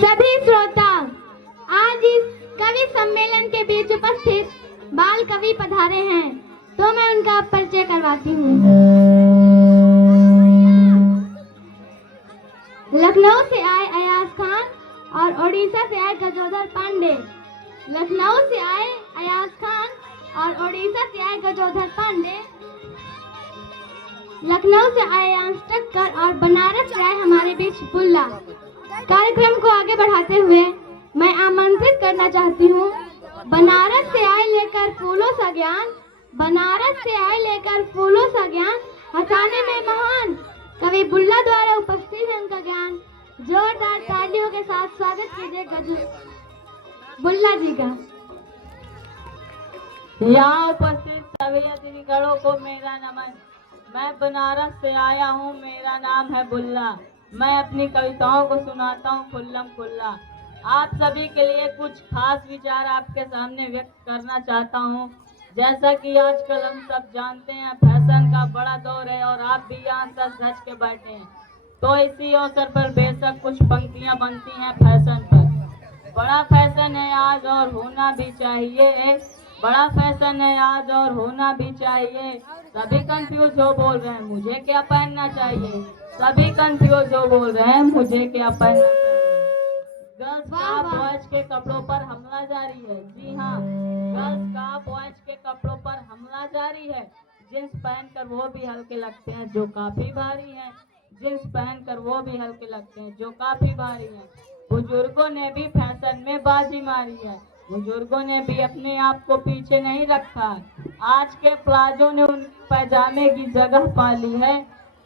सभी श्रोता, आज इस कवि सम्मेलन के बीच उपस्थित बाल कवि पधारे हैं, तो मैं उनका परिचय करवाती हूँ। लखनऊ से आए अयाज खान और ओडिशा से आए गजोधर पांडे। लखनऊ से आए अयाज खान और ओडिशा से आए गजोधर पांडे। लखनऊ से आए अंश टक्कर और बनारस से आए हमारे बीच बुल्ला। कार्यक्रम को आगे बढ़ाते हुए मैं आमंत्रित करना चाहती हूँ बनारस से आए लेकर फूलों सा ज्ञान, बनारस से आए लेकर फूलों सा ज्ञान, हंसाने में महान कवि बुल्ला द्वारा उपस्थित है उनका ज्ञान। जोरदार तालियों के साथ स्वागत कीजिए बुल्ला जी का। यहाँ उपस्थित सभी अतिथिगणों को मेरा नमन। मैं बनारस से आया हूँ, मेरा नाम है बुल्ला। मैं अपनी कविताओं को सुनाता हूँ खुल्लम खुल्ला। आप सभी के लिए कुछ खास विचार आपके सामने व्यक्त करना चाहता हूँ। जैसा कि आजकल हम सब जानते हैं, फैशन का बड़ा दौर है और आप भी यहाँ सज धज के बैठे हैं, तो इसी अवसर पर बेशक कुछ पंक्तियाँ बनती हैं फैशन पर। बड़ा फैशन है आज और होना भी चाहिए, बड़ा फैशन है आज और होना भी चाहिए। सभी कंफ्यूज हो बोल रहे हैं मुझे क्या पहनना चाहिए, सभी कंफ्यूज हो बोल रहे हैं मुझे क्या पहनना चाहिए। गर्ल्स का बॉयज के कपड़ों पर हमला जारी है। जी हाँ, गर्ल्स का बॉयज के कपड़ों पर हमला जारी है। जींस पहनकर वो भी हल्के लगते हैं जो काफी भारी हैं, जींस पहनकर वो भी हल्के लगते हैं जो काफी भारी हैं। बुजुर्गों ने भी फैशन में बाजी मारी है, बुजुर्गों ने भी अपने आप को पीछे नहीं रखा। आज के प्लाजो ने उन पैजामे की जगह पा ली है,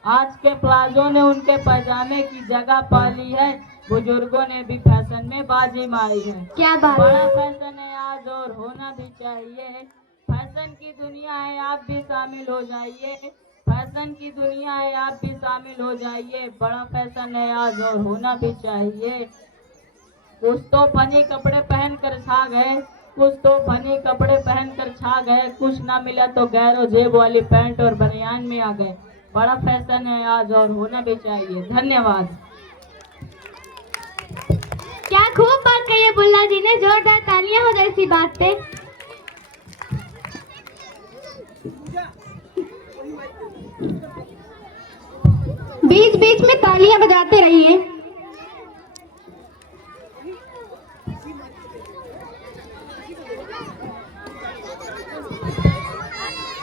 आज के प्लाजो ने उनके पैजामे की जगह पा ली है। बुजुर्गों ने भी फैशन में बाजी मारी है। क्या बात है। बड़ा फैशन है आज और होना भी चाहिए। फैशन की दुनिया है, आप भी शामिल हो जाइए। फैशन की दुनिया है, आप भी शामिल हो जाइए। बड़ा फैशन है आज और होना भी चाहिए। कुछ तो फनी कपड़े पहनकर छा गए, कुछ तो फनी कपड़े पहनकर छा गए, कुछ ना मिला तो गैरो जेब वाली पैंट और बनियान में आ गए। बड़ा फैशन है आज और होना भी चाहिए। धन्यवाद। क्या खूब बात कही है बुल्ला जी ने, जोरदार तालियां हो जाए इसी बात पे। बीच बीच में तालियां बजाते रहिए।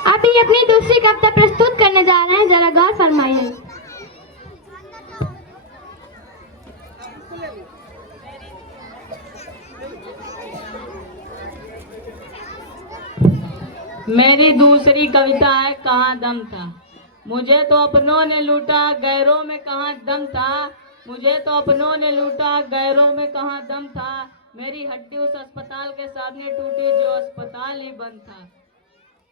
अभी अपनी दूसरी कविता प्रस्तुत करने जा रहे हैं, जरा गौर फरमाइए। मेरी दूसरी कविता है कहाँ दम था। मुझे तो अपनों ने लूटा, गैरों में कहाँ दम था। मुझे तो अपनों ने लूटा, गैरों में कहाँ दम था। मेरी हड्डी उस अस्पताल के सामने टूटी जो अस्पताल ही बंद था।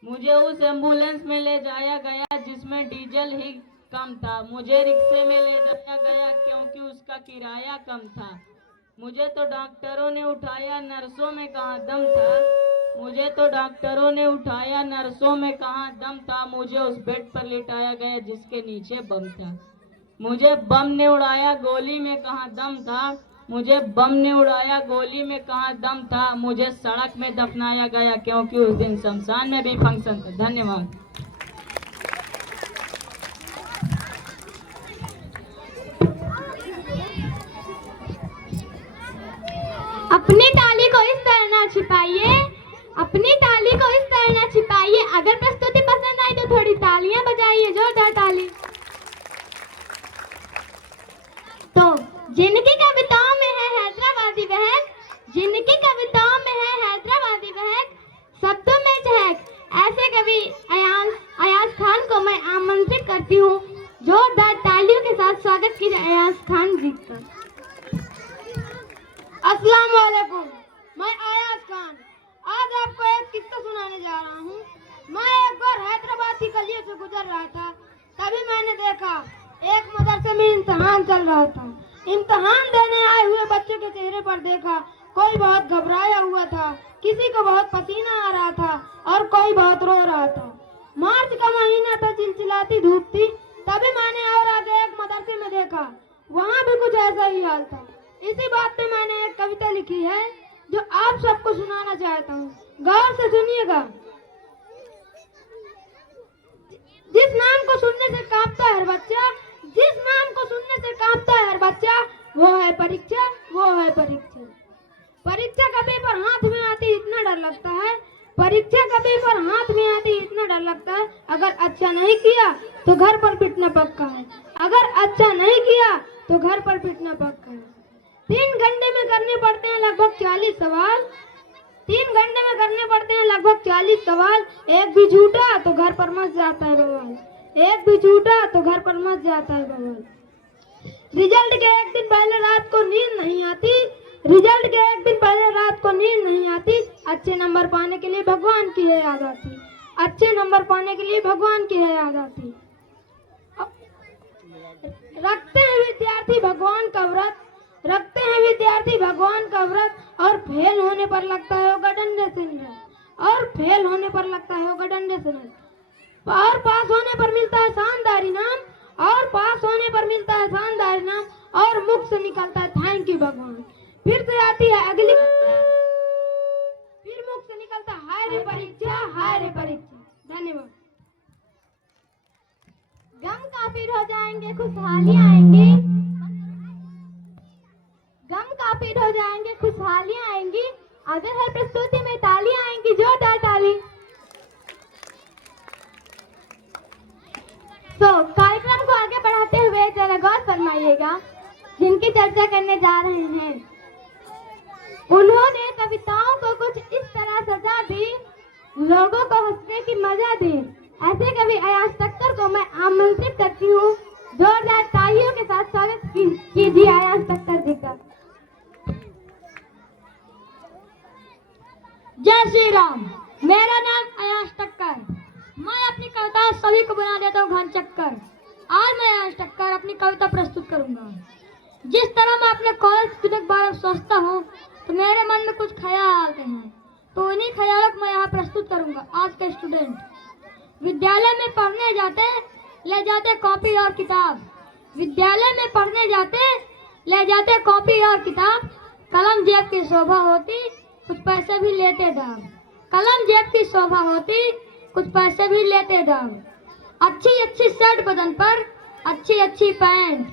मुझे उस एम्बुलेंस में ले जाया गया जिसमें डीजल ही कम था। मुझे रिक्शे में ले जाया गया क्योंकि उसका किराया कम था। मुझे तो डॉक्टरों ने उठाया, नर्सों में कहाँ दम था। मुझे तो डॉक्टरों ने उठाया, नर्सों में कहाँ दम था। मुझे उस बेड पर लिटाया गया जिसके नीचे बम था। मुझे बम ने उड़ाया, गोली में कहाँ दम था। मुझे बम ने उड़ाया, गोली में कहाँ दम था। मुझे सड़क में दफनाया गया क्योंकि उस दिन शमशान में भी फंक्शन था। धन्यवाद। अपनी ताली को इस तरह ना छिपाइए, अपनी ताली को इस तरह ना छिपाइए। अगर प्रस्तुति पसंद आई तो थोड़ी तालियां बजाइए, जोरदार ताली। तो जिनकी कविताओं में है हैदराबादी बहक, जिनकी कविताओं में है हैदराबादी बहक, शब्दों में चहक, ऐसे कवि अयाज खान को मैं आमंत्रित करती हूँ। जोरदार तालियों के साथ स्वागत कीजिए अयाज खान जी का। अस्सलाम वालेकुम, मैं अयाज खान आज आपको एक किस्सा सुनाने जा रहा हूँ। मैं एक बार हैदराबाद की गलियों से गुजर रहा था, तभी मैंने देखा एक मदरसे में इम्तिहान चल रहा था। इम्तिहान देने आए हुए बच्चे के चेहरे पर देखा कोई बहुत घबराया हुआ था, किसी को बहुत पसीना आ रहा था और कोई बहुत रो रहा था। मार्च का महीना था, चिलचिलाती धूप थी। तभी मैंने और आगे एक मदरसे में देखा, वहाँ भी कुछ ऐसा ही हाल था। इसी बात पे मैंने एक कविता लिखी है जो आप सबको सुनाना चाहता हूँ। गौर से सुनिएगा। जिस नाम को सुनने से कांपता है हर बच्चा, जिस नाम को सुनने से कांपता है हर बच्चा, वो है परीक्षा, वो है परीक्षा। परीक्षा का पेपर हाथ में आते इतना डर लगता है, परीक्षा का पेपर हाथ में आते इतना डर लगता है। अगर अच्छा नहीं किया तो घर पर पिटना पक्का है, अगर अच्छा नहीं किया तो घर पर पिटना पक्का है। 3 घंटे में करने पड़ते हैं लगभग 40 सवाल, 3 घंटे में करने पड़ते हैं लगभग 40 सवाल। एक भी झूठा तो घर पर मच जाता है बवाल, एक भी झूठा तो घर पर मच जाता है बवाल। रिजल्ट के एक दिन पहले रात को नींद नहीं आती, रिजल्ट के एक दिन पहले रात को नींद नहीं आती। अच्छे नंबर पाने के लिए भगवान की है याद आती, अच्छे नंबर पाने के लिए भगवान की है याद आती। रखते हैं विद्यार्थी भगवान का व्रत, रखते हैं विद्यार्थी भगवान का व्रत, और फेल होने पर लगता है होगा डंडे से निरत, और फेल होने पर लगता है होगा डंडे से निरत। और पास होने पर मिलता है शानदार इनाम, और पास होने पर मिलता है शानदार इनाम, और मुख से निकलता है थैंक यू भगवान। फिर से आती है अगली, फिर मुख से निकलता है हाय रे परीक्षा, हाय रे परीक्षा। धन्यवाद। गम काफिर हो जाएंगे, खुशहालियां आएंगी, गम काफिर हो जाएंगे, खुशहालियां आएंगी, अगर हर प्रस्तुति में तालियां आएंगी, जोरदार ताली। तो कार्यक्रम को आगे बढ़ाते हुए जरा गौर फरमाइएगा, जिनकी चर्चा करने जा रहे हैं उन्होंने कविताओं को कुछ इस तरह सजा दी, लोगों को हंसने की मजा दी। ऐसे कवि अयाज टक्कर को मैं आमंत्रित करती हूँ, जोरदार तालियों के साथ स्वागत कीजिए अयाज टक्कर जी का। जय श्री राम। मेरा नाम अयाज टक्कर, मैं अपनी कविता सभी को बना देता हूँ घन चक्कर। आज मैं अयाज टक्कर अपनी कविता प्रस्तुत करूंगा। जिस तरह मैं अपने कॉलेज के बारे में सोचता हूँ तो मेरे मन में कुछ ख्याल आते हैं, तो उन्हीं ख्यालों को मैं यहाँ प्रस्तुत करूंगा। आज के स्टूडेंट विद्यालय में पढ़ने जाते, ले जाते कॉपी और किताब, विद्यालय में पढ़ने जाते, ले जाते कॉपी और किताब। कलम जेब की शोभा होती, कुछ पैसे भी लेते दाम, कलम जेब की शोभा होती, कुछ पैसे भी लेते दाम। अच्छी अच्छी शर्ट बदन पर, अच्छी अच्छी पैंट,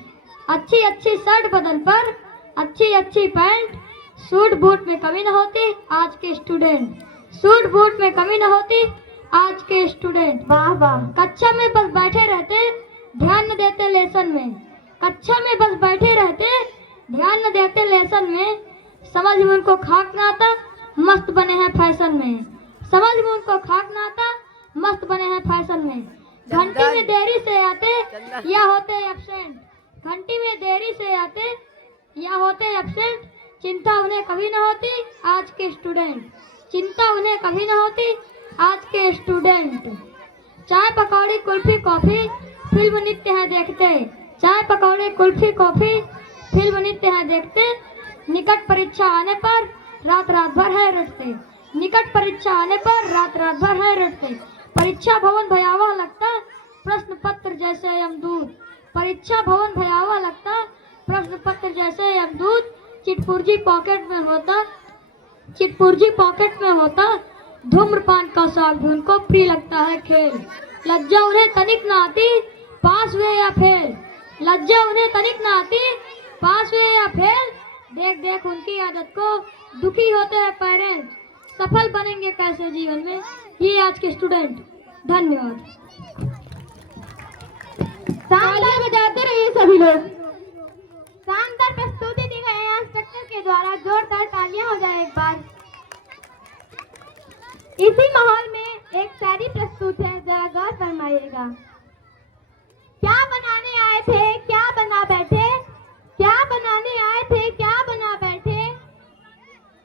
अच्छी अच्छी शर्ट बदन पर, अच्छी अच्छी पैंट। सूट बूट में कमी न होती आज के स्टूडेंट, सूट बूट में कमी न होती आज के स्टूडेंट। वाह वाह। कक्षा में बस बैठे रहते, ध्यान न देते लेसन में, कक्षा में बस बैठे रहते, ध्यान न देते लेसन में। समझ में उनको खाक न आता, मस्त बने हैं फैशन में, समझ में उनको खाक न आता, मस्त बने हैं फैशन में। घंटी में देरी से आते या होते एब्सेंट, घंटी में देरी से आते या होते एब्सेंट। चिंता उन्हें कभी न होती आज के स्टूडेंट, चिंता उन्हें कभी न होती आज के स्टूडेंट। चाय पकौड़ी कुल्फी कॉफी फिल्म नित्य है देखते, चाय पकौड़ी कुल्फी कॉफी फिल्म नित्य है देखते। निकट परीक्षा आने पर रात रात भर है रटते, निकट परीक्षा आने पर रात रात भर है रटते। परीक्षा भवन भयावह लगता, प्रश्न पत्र जैसे यमदूत, परीक्षा भवन भयावह लगता, प्रश्न पत्र जैसे यमदूत। चिटपुर्जी पॉकेट में होता, चिटपुर्जी पॉकेट में होता, धूम्रपान का शौक भी उनको प्रिय लगता है खेल। लज्जा उन्हें तनिक न आती, पास हुए या फेल, लज्जा उन्हें तनिक न आती, पास हुए या फेल। देख देख उनकी आदत को दुखी होते हैं पेरेंट्स, सफल बनेंगे कैसे जीवन में ये आज के स्टूडेंट। धन्यवाद। शानदार बजाते रहिए सभी लोग। शानदार प्रस्तुति दी गई अयाज टक्कर के द्वारा, जोरदार तालियां हो जाए एक बार। इसी माहौल में एक शायरी प्रस्तुत है, जरा गौर फरमाइएगा। क्या बनाने आए थे क्या बना बैठे, क्या बनाने आए थे क्या बना बैठे।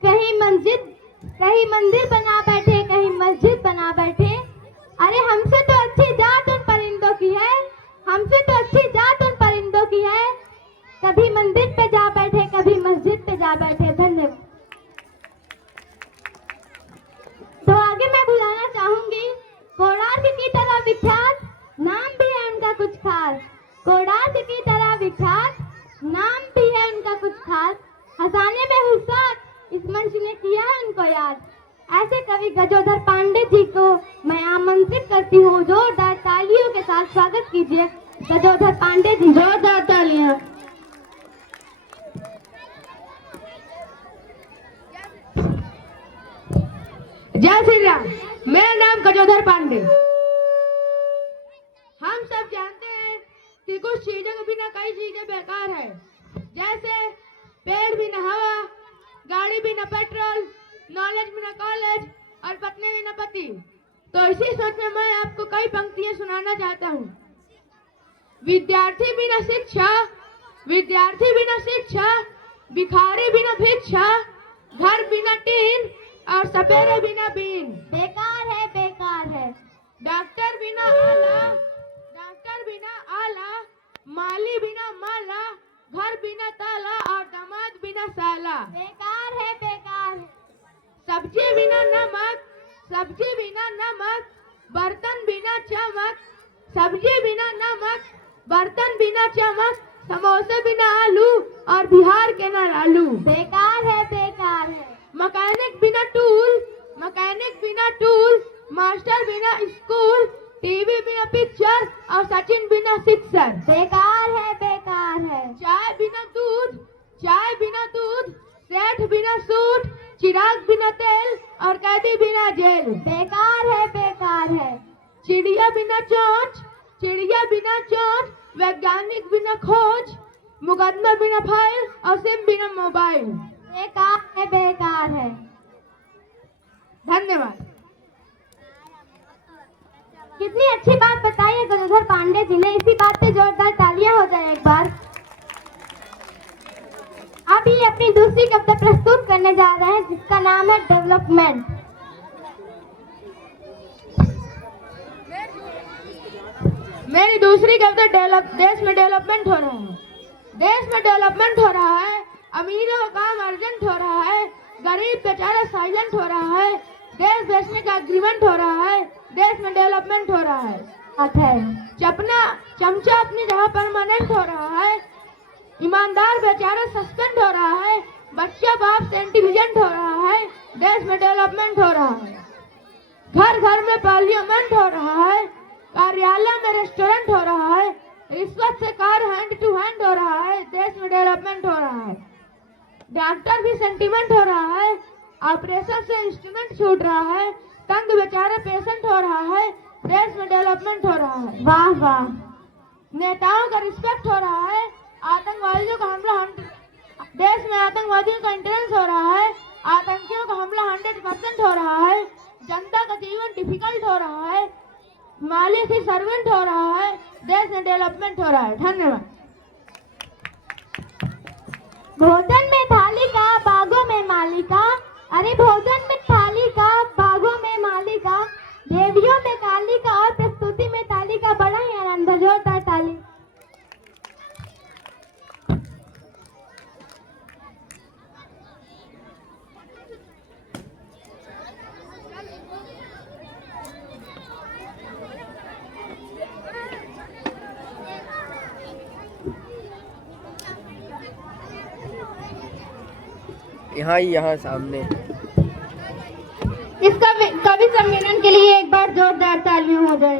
कहीं मंदिर बना बैठे, कहीं मस्जिद बना बैठे। अरे हमसे तो अच्छी जात उन परिंदों की है, हमसे तो अच्छी जात उन परिंदों की है। कभी मंदिर पे जा बैठे, कभी मस्जिद पे जा बैठे। धन्यवाद। तो आगे मैं बुलाना चाहूंगी कोणार्क की तरह विख्यात, नाम भी है उनका कुछ खास। कोणार्क की तरह विख्यात, नाम भी है उनका कुछ खास। हंसाने में हुस्सात, इस मंच ने किया है उनको याद। ऐसे कवि गजोधर पांडे जी को मैं आमंत्रित करती हूँ। जोरदार तालियों के साथ स्वागत कीजिए गजोधर पांडे जी। जोरदार तालियां। जय श्री राम। मेरा नाम गजोधर पांडे। हम सब जानते हैं कि कुछ चीजों के बिना कई चीजें बेकार है, जैसे पेड़ बिना हवा, गाड़ी बिना पेट्रोल, नॉलेज बिना कॉलेज और पत्नी बिना पति। तो इसी सोच में मैं आपको कई पंक्तियां सुनाना चाहता हूँ। विद्यार्थी बिना शिक्षा, विद्यार्थी बिना शिक्षा, भिखारी बिना भिक्षा, घर बिना टीन और सपेरे बिना बीन। बेकार है, बेकार है। डॉक्टर बिना आला, डॉक्टर बिना आला, माली बिना माला, घर बिना ताला और दामाद बिना साला। बेकार है, बेकार है। सब्जी बिना नमक, सब्जी बिना नमक, बर्तन बिना चमक, सब्जी बिना नमक, बर्तन बिना चमक, समोसे बिना आलू और बिहार के ना आलू। बेकार है, बेकार है। मैकेनिक बिना टूल, मैकेनिक बिना टूल, मास्टर बिना स्कूल, टीवी बिना पिक्चर और सचिन बिना सिक्सर। बेकार है, बेकार है। चाय बिना दूध, चाय बिना दूध, सेठ बिना सूट, चिराग बिना तेल और कैदी बिना जेल। बेकार है, बेकार है। चिड़िया बिना चोंच, चिड़िया बिना चोंच, वैज्ञानिक बिना खोज, मुकदमा बिना फाइल और सिम बिना मोबाइल। बेकार है, बेकार है। धन्यवाद। कितनी अच्छी बात बताई है गजोधर पांडे जी ने। इसी बात पे जोरदार तालियां हो जाए एक बार। अब ये अपनी दूसरी कविता प्रस्तुत करने जा रहे हैं जिसका नाम है डेवलपमेंट। मेरी दूसरी कविता देश में डेवलपमेंट हो रहा है। देश में डेवलपमेंट हो रहा है, अमीरों का काम अर्जेंट हो रहा है, गरीब बेचारा साइलेंट हो रहा है, देश बेचने का एग्रीमेंट हो रहा है, देश में डेवलपमेंट हो रहा है। चमचा अपनी जगह परमानेंट हो रहा है, ईमानदार बेचारा सस्पेंड हो रहा है, बच्चा बाप से इंटेलिजेंट हो रहा है, देश में डेवलपमेंट हो रहा है। घर घर में पार्लियामेंट हो रहा है, कार्यालय में रेस्टोरेंट हो रहा है, रिश्वत से कार हैंड टू हैंड हो रहा है, देश में डेवलपमेंट हो रहा है। डॉक्टर भी सेंटिमेंट हो रहा है, ऑपरेशन से इंस्ट्रूमेंट छूट रहा है, तंग बेचारा पेशेंट हो रहा है, देश में डेवलपमेंट हो रहा है। वाह वाह। नेताओं का रिस्पेक्ट हो रहा है, आतंकवादियों का हमला देश में आतंकवादियों का इंटरेंस हो रहा है, आतंकियों का हमला 100% हो रहा है, जनता का जीवन डिफिकल्ट हो रहा है, मालिक ही सर्वेंट हो रहा है, देश में डेवलपमेंट हो रहा है। धन्यवाद। भोजन में थाली का, बागों में मालिका। अरे भोजन में थाली का, बागों में मालिका, देवियों में काली का और प्रस्तुति में ताली का। बड़ा ही आनंद है। जोरदार ताली। यहाँ सामने। इस कवि सम्मेलन के लिए एक बार जोरदार तालियां हो जाए।